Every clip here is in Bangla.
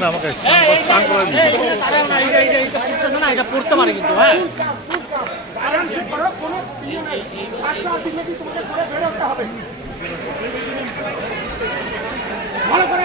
না আমাকে স্নান করে দিই। এটা পড়তে পারে কিন্তু হ্যাঁ ভালো করে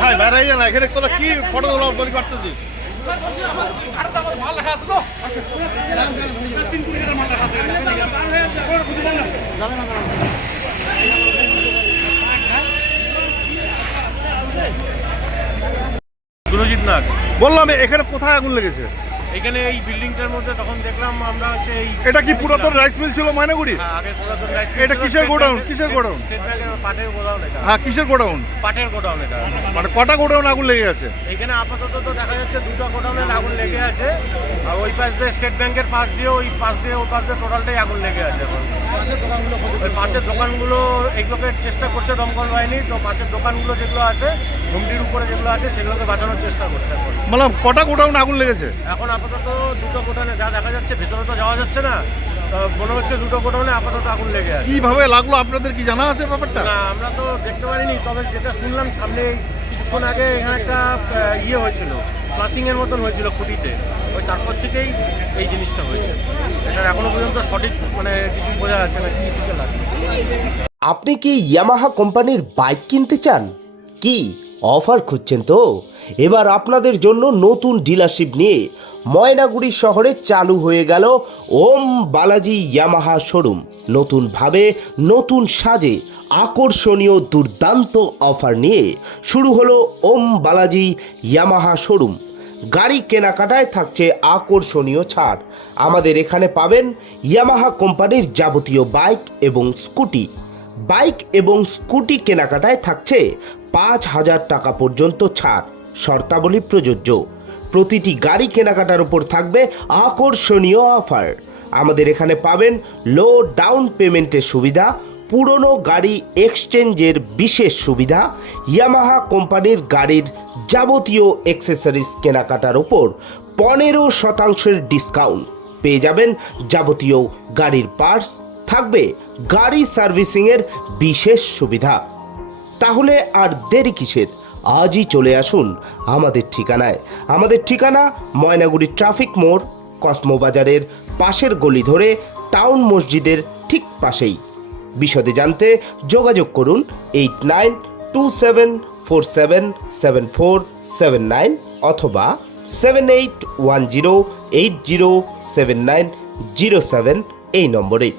ভাই বেড়াই না এখানে তোরা কি ফটো তোলা বলি করতেছি সুরজিৎ নাগ বললাম এখানে কোথায় আগুন লেগেছে? এখানে এই বিল্ডিংটার মধ্যে তখন দেখলাম আমরা হচ্ছে এই এটা কি পুরাতন রাইস মিল ছিল ময়নাগুড়ি? আগে পুরাতন রাইস মিল এটা ছিল, কিসের স্টেট গোডাউন? ব্যাংকের- কিসের গোডাউন? স্টেট ব্যাংকের পাটের গোডাউন এটা। হ্যাঁ কিসের গোডাউন? পাটের গোডাউন এটা। মানে কটা গোডাউন আগুন লেগে গেছে? এখানে আপাতত তো দেখা যাচ্ছে দুটো গোডাউনের আগুন লেগে আছে আর ওই পাশ দিয়ে স্টেট ব্যাংকের পাশ দিয়ে ওই পাশ দিয়ে টোটালটাই আগুন লেগে আছে এখন। ওই পাশের দোকানগুলো এগুলোকে চেষ্টা করছে দমকল বাহিনী, তো পাশের দোকানগুলো যেগুলো আছে ঘুমটির উপরে যেগুলো আছে সেগুলোকে বাঁচানোর চেষ্টা করছে এখন। বললাম কটা গোডাউন আগুন লেগেছে? এখন আপাতত দুটো গোডাউনে যা দেখা যাচ্ছে, ভেতরে তো যাওয়া যাচ্ছে না, তো মনে হচ্ছে দুটো গোডাউনে আপাতত আগুন লেগে আছে। কিভাবে লাগলো আপনাদের কি জানা আছে ব্যাপারটা? না আমরা তো দেখতে পারিনি, তবে যেটা শুনলাম সামনে কিছুক্ষণ আগে এখানে একটা ইয়ে হয়েছিল, ফ্লাশিংয়ের মতন হয়েছিল খুঁটিতে, ওই তারপর থেকেই এই জিনিসটা হয়েছে। এটার এখনো পর্যন্ত সঠিক মানে কিছু বোঝা যাচ্ছে না কি দিকে লাগে। আপনি কি ইয়ামাহা কোম্পানির বাইক কিনতে চান? কি অফার খুঁজছেন তো? এবার আপনাদের জন্য নতুন ডিলারশিপ নিয়ে ময়নাগুড়ি শহরে চালু হয়ে গেল ওম বালাজি ইয়ামাহা শোরুম। নতুনভাবে নতুন সাজে আকর্ষণীয় দুর্দান্ত অফার নিয়ে শুরু হলো ওম বালাজি ইয়ামাহা শোরুম। গাড়ি কেনাকাটায় থাকছে আকর্ষণীয় ছাড়। আমাদের এখানে পাবেন ইয়ামাহা কোম্পানির যাবতীয় বাইক এবং স্কুটি। বাইক এবং স্কুটি কেনাকাটায় থাকছে 5,000 টাকা পর্যন্ত ছাড়, শর্তাবলী প্রযোজ্য। প্রতিটি গাড়ি কেনাকাটার উপর থাকবে আকর্ষণীয় অফার। আমাদের এখানে পাবেন লো ডাউন পেমেন্টের সুবিধা, পুরনো গাড়ি এক্সচেঞ্জের বিশেষ সুবিধা, ইয়ামাহা কোম্পানির গাড়ির যাবতীয় অ্যাক্সেসরিজ কেনাকাটার উপর 15% ডিসকাউন্ট পেয়ে যাবেন। যাবতীয় গাড়ির পার্টস থাকবে, গাড়ি সার্ভিসিংয়ের বিশেষ সুবিধা। তাহলে আর দেরি কিসের? আজই চলে আসুন আমাদের ঠিকানায়। আমাদের ঠিকানা ময়নাগুড়ি ট্রাফিক মোড়, কসমো বাজারের পাশের গলি ধরে টাউন মসজিদের ঠিক পাশেই। বিশদে জানতে যোগাযোগ করুন 8927477479 অথবা 7810807907 এই নম্বরে।